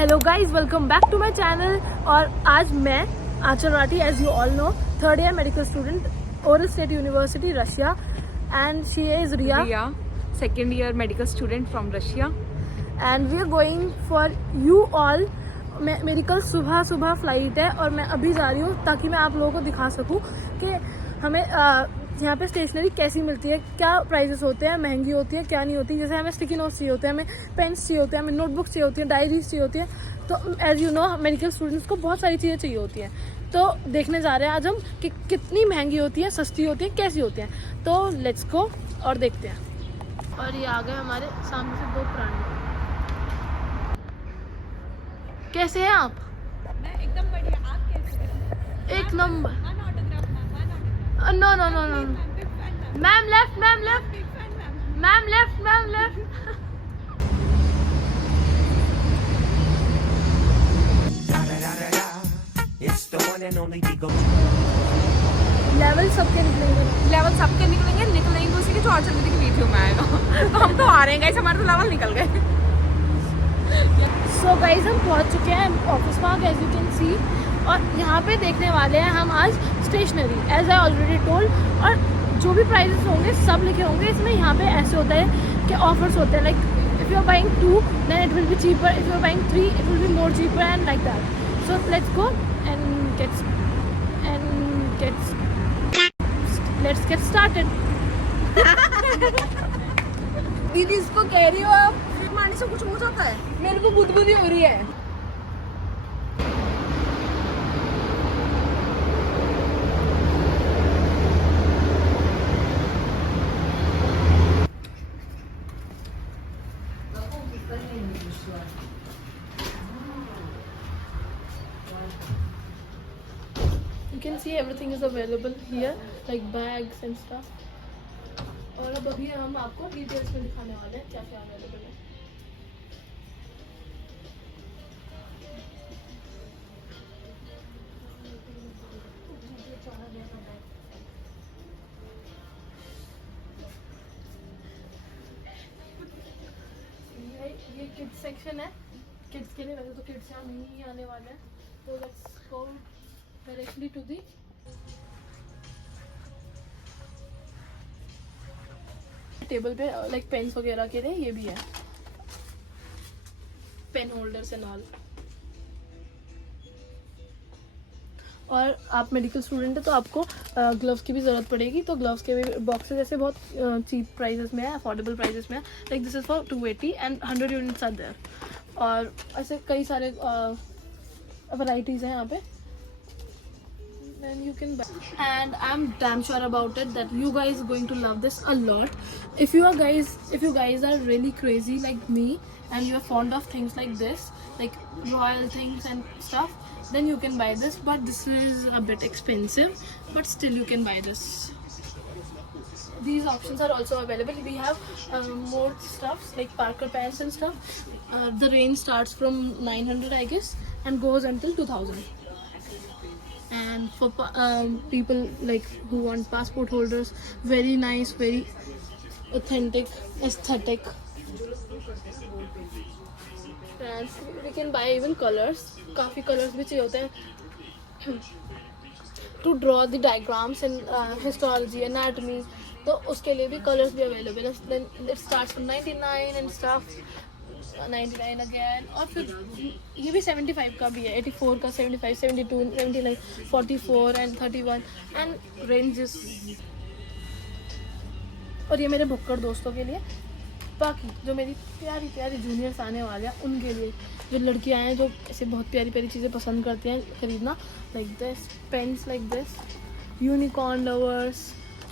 Hello guys, welcome back to my channel. और आज मैं Anchal Rathi, as you all know, third year medical student, Orel State University, Russia, and she is Riya, second year medical student from Russia. And we are going for you all. मेरी कल सुबह flight है और मैं अभी जा रही हूँ ताकि मैं आप लोगों को दिखा सकूँ कि हमें यहाँ पे स्टेशनरी कैसी मिलती है, क्या प्राइसेस होते हैं, महंगी होती है, क्या नहीं होती। जैसे हमें स्टिकी नोट्स चाहिए होते हैं, हमें पेन्स चाहिए होते हैं, हमें नोटबुक्स चाहिए होती हैं, डायरीज चाहिए होती हैं। तो as you know, medical students को बहुत सारी चीज़ें चाहिए होती हैं। तो देखने जा रहे हैं आज हम कि कितनी महंगी होती है, सस्ती होती है, कैसी होती हैं। तो लेट्स गो और देखते हैं। और ये आ गए हमारे सामने से दो प्राणी। कैसे हैं आप? मैं एकदम बढ़िया। आप कैसे हैं? एक number. One autograph no no no no, ma'am left, ma'am left, big fan ma'am. Ma'am left, ma'am left. It's the one and only Digo. Level सबके निकलेंगे। लेवल सबके निकलेंगे तो उसी के जो आंचल दीदी की वीडियो में आएगा। तो हम तो आ रहे हैं गाइस, हमारे तो लेवल निकल गए। सो गाइज, हम पहुंच चुके हैं office park, as you can see. और यहाँ पे देखने वाले हैं हम आज stationery, as I already told. और जो भी प्राइसेस होंगे सब लिखे होंगे इसमें। यहाँ पे ऐसे होता है कि ऑफर्स होते हैं, like if you are buying 2 then it will be cheaper, if you are buying 3 it will be more cheaper, and like that. So let's go and let's get started. दीदी इसको कह रही हो आप, मारने से कुछ हो जाता है? मेरे को बुदबुदी हो रही है। You can see everything is available here, like bags and stuff. और अब अभी हम आपको डिटेल्स में दिखाने वाले हैं क्या क्या अवेलेबल है। ये किड्स सेक्शन है। किड्स के लिए वैसे तो किड्स यहाँ नहीं आने वाले हैं, तो let's go directly to the table पे। लाइक पेन्स वगैरह के लिए ये भी है, पेन होल्डर्स एंड ऑल। और आप मेडिकल स्टूडेंट है तो आपको ग्लव्स की भी ज़रूरत पड़ेगी। तो ग्लव्स के भी बॉक्सेस ऐसे बहुत चीप प्राइजेस में है, अफोर्डेबल प्राइजेस में है। Like this is for 280 and 100 units are there. और ऐसे कई सारे वैराइटीज़ हैं यहाँ पे, and you can buy. And I'm damn sure about it that you guys going to love this a lot. If you guys are really crazy like me and you are fond of things like this, like royal things and stuff, then you can buy this. But this is a bit expensive, but still you can buy this. These options are also available. We have more stuffs like Parker pants and stuff. The range starts from 900 I guess and goes until 2000. And for people like who want passport holders, very nice, very authentic, aesthetic. And we can buy even colors. काफ़ी colors भी चाहिए होते हैं to draw the diagrams and histology, anatomy. तो उसके लिए भी colors भी available है. Then it starts from 99 and stuff. 99 again. और फिर ये भी 75 का भी है, 84 का, 75, 72, 79, 44 एंड 31 एंड रेंजेस। और ये मेरे भुक्कड़ दोस्तों के लिए। बाकी जो मेरी प्यारी प्यारी जूनियर्स आने वाले हैं उनके लिए, जो लड़कियां हैं जो ऐसे बहुत प्यारी प्यारी चीज़ें पसंद करते हैं खरीदना, like this pens, like this unicorn lovers,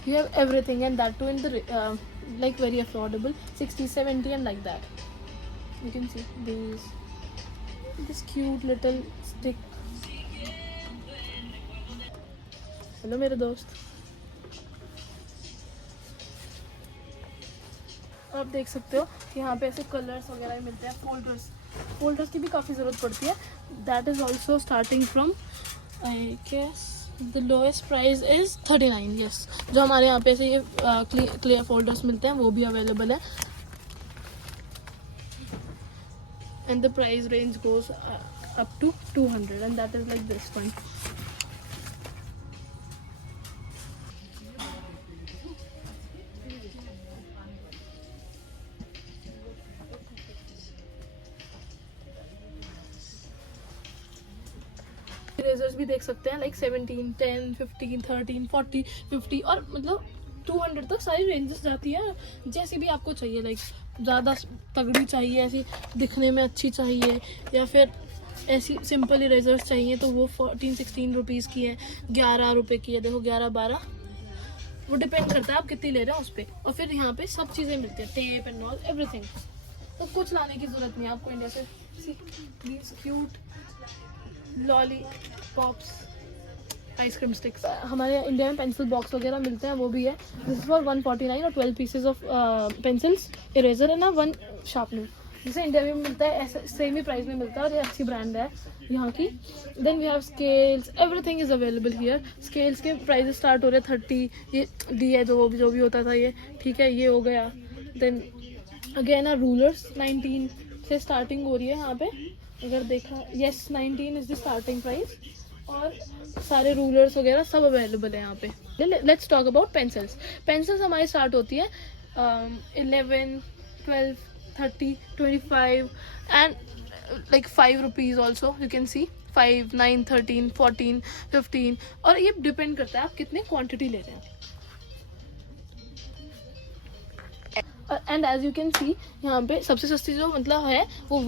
you have everything and that too in the like very affordable 60, 70 and like that. You can see this cute little stick. Hello मेरे दोस्त, आप देख सकते हो कि यहाँ पे ऐसे कलर्स वगैरह मिलते हैं. फोल्डर्स की भी काफ़ी ज़रूरत पड़ती है. That is also starting from I guess the lowest price is 39. Yes, जो हमारे यहाँ पे ऐसे ये क्लियर फोल्डर्स मिलते हैं वो भी अवेलेबल है. and the price range goes up to 200, and that is like this one. Erasers भी देख सकते हैं, लाइक 17, 10, 15, 13, 40, 50 और मतलब 200 तक सारी रेंजेस जाती है, जैसी भी आपको चाहिए। लाइक ज़्यादा तगड़ी चाहिए, ऐसी दिखने में अच्छी चाहिए, या फिर ऐसी सिंपल इरेजर्स चाहिए तो वो 14-16 रुपीज़ की है, 11 रुपये की है। देखो 11-12, वो डिपेंड करता है आप कितनी ले रहे हो उस पर। और फिर यहाँ पे सब चीज़ें मिलती हैं, टेप एंड ऑल एवरीथिंग। तो कुछ लाने की ज़रूरत नहीं है आपको इंडिया से। Please cute lollipops, ice cream sticks. हमारे इंडिया में पेंसिल बॉक्स वगैरह मिलते हैं, वो भी है। दिस इज फॉर 149 और 12 पीसेज ऑफ पेंसिल्स, इरेजर है ना, 1 शार्पनर। जैसे इंडिया में मिलता है ऐसा सेम ही प्राइस में मिलता है, और ये अच्छी ब्रांड है यहाँ की। Then we have scales, everything is available here. Scales के प्राइस स्टार्ट हो रहे हैं 30, ये डी है जो भी होता था ये, ठीक है, ये हो गया। देन अगेन रूलर्स 19 से स्टार्टिंग हो रही है यहाँ पे, अगर देखा, yes 19 is the starting price, और सारे रूलर्स वगैरह सब अवेलेबल है यहाँ पे। Let's talk about pencils. Pencils हमारी स्टार्ट होती है 11, 12, 30, 25 and like 5 rupees also, you can सी 5, 9, 13, 14, 15, और ये डिपेंड करता है आप कितने क्वांटिटी ले रहे हैं। And as you can see यहाँ पे सबसे सस्ती जो मतलब है वो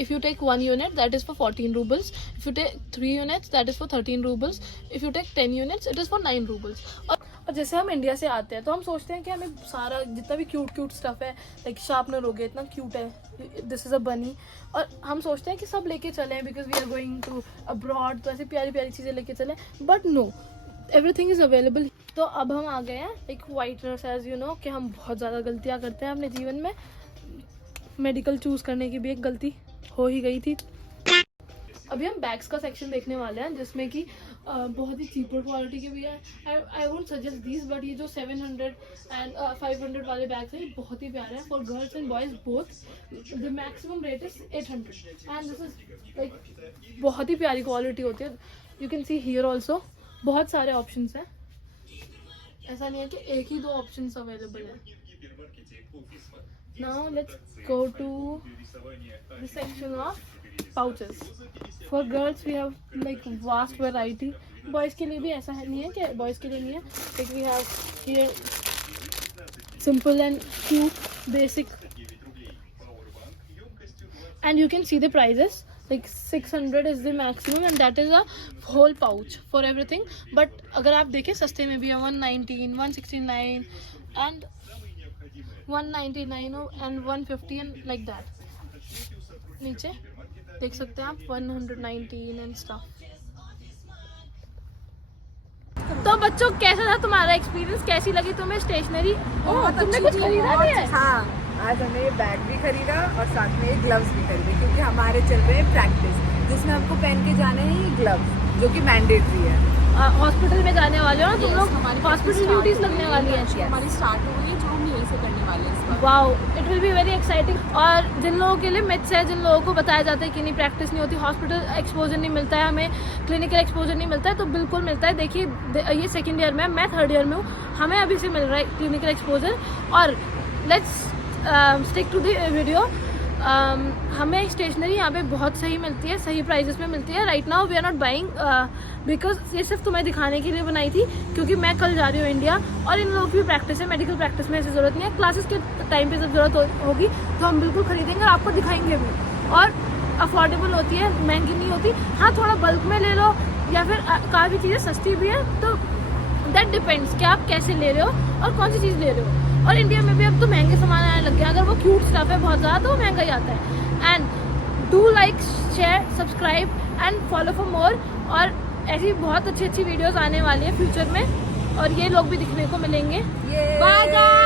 if you take 1 unit that is for 14 roubles, if you take 3 units that is for 13 roubles, if you take 10 units it is for 9 roubles. और जैसे हम इंडिया से आते हैं तो हम सोचते हैं कि हमें सारा जितना भी क्यूट स्टफ़ है, लाइक शार्पनर हो गया, इतना क्यूट है, दिस इज़ अ बनी, और हम सोचते हैं कि सब लेके चलें because we are going to abroad, तो ऐसी प्यारी प्यारी चीज़ें लेके चलें, but no, everything is available. तो अब हम आ गए हैं एक वाइटनर्स, एज यू नो कि हम बहुत ज़्यादा गलतियाँ करते हैं अपने जीवन में। मेडिकल चूज़ करने की भी एक गलती हो ही गई थी। अभी हम बैग्स का सेक्शन देखने वाले हैं जिसमें कि बहुत ही चीपर क्वालिटी के भी है। I won't suggest this, but ये जो 700 एंड 500 वाले बैग्स हैं ये बहुत ही प्यारे हैं for girls and boys both. The maximum rate is 800 and this is like बहुत ही प्यारी क्वालिटी होती है। You can see here also बहुत सारे ऑप्शंस हैं, ऐसा नहीं है कि एक ही 2 ऑप्शंस अवेलेबल है। Now let's go to the section of pouches. For girls we have like vast variety, boys के लिए भी ऐसा है, नहीं है कि बॉयज़ के लिए नहीं है, like we have here simple and cute basic, and you can see the prices, like 600 is the maximum and that is a whole pouch for everything। but अगर आप देखें सस्ते में भी है 119, 169 and 199 and 150 and like that। नीचे देख सकते हैं आप 119 and stuff। तो बच्चों कैसा था तुम्हारा एक्सपीरियंस, कैसी लगी तुम्हें स्टेशनरी? तुमने कुछ खरीदा भी है? हाँ, आज हमने ये बैग भी खरीदा और साथ में ये ग्लव्स भी खरीदे, क्योंकि हमारे चल रहे हैं प्रैक्टिस जिसमें हमको पहन के जाने हैं ये ग्लव्स, जो कि मैंडेटरी है। हॉस्पिटल में जाने वाले हो ना तुम लोग, हॉस्पिटल ड्यूटीज लगने वाली है हमारी स्टार्ट हो गई है, जो हम यहीं से करने वाले हैं इस बार। Wow, it will be very exciting. और जिन लोगों के लिए मिथ्स है, जिन लोगों को बताया जाता है कि नहीं प्रैक्टिस नहीं होती, हॉस्पिटल एक्सपोजर नहीं मिलता है, हमें क्लिनिकल एक्सपोजर नहीं मिलता है, तो बिल्कुल मिलता है। देखिए ये 2nd ईयर में, मैं 3rd ईयर में हूँ, हमें अभी से मिल रहा है क्लिनिकल एक्सपोजर। और let's stick to the video. हमें स्टेशनरी यहाँ पे बहुत सही मिलती है, सही प्राइजेस में मिलती है। Right now we are not buying because ये सिर्फ तुम्हें दिखाने के लिए बनाई थी, क्योंकि मैं कल जा रही हूँ इंडिया और इन लोगों की भी प्रैक्टिस है, मेडिकल प्रैक्टिस में ऐसी ज़रूरत नहीं है। क्लासेस के टाइम पे जब ज़रूरत होगी तो हम बिल्कुल खरीदेंगे और आपको दिखाएंगे भी। और अफोर्डेबल होती है, महंगी नहीं होती। हाँ, थोड़ा बल्क में ले लो या फिर काफ़ी चीज़ें सस्ती भी है, तो दैट डिपेंड्स कि आप कैसे ले रहे हो और कौन सी चीज़ ले रहे हो। और इंडिया में भी अब तो महंगे सामान आने लग गए, अगर वो क्यूट स्टफ है बहुत ज़्यादा तो वो महंगा ही आता है। And do like, share, subscribe and follow for more. और ऐसी बहुत अच्छी वीडियोस आने वाली है फ्यूचर में, और ये लोग भी दिखने को मिलेंगे। Bye guys.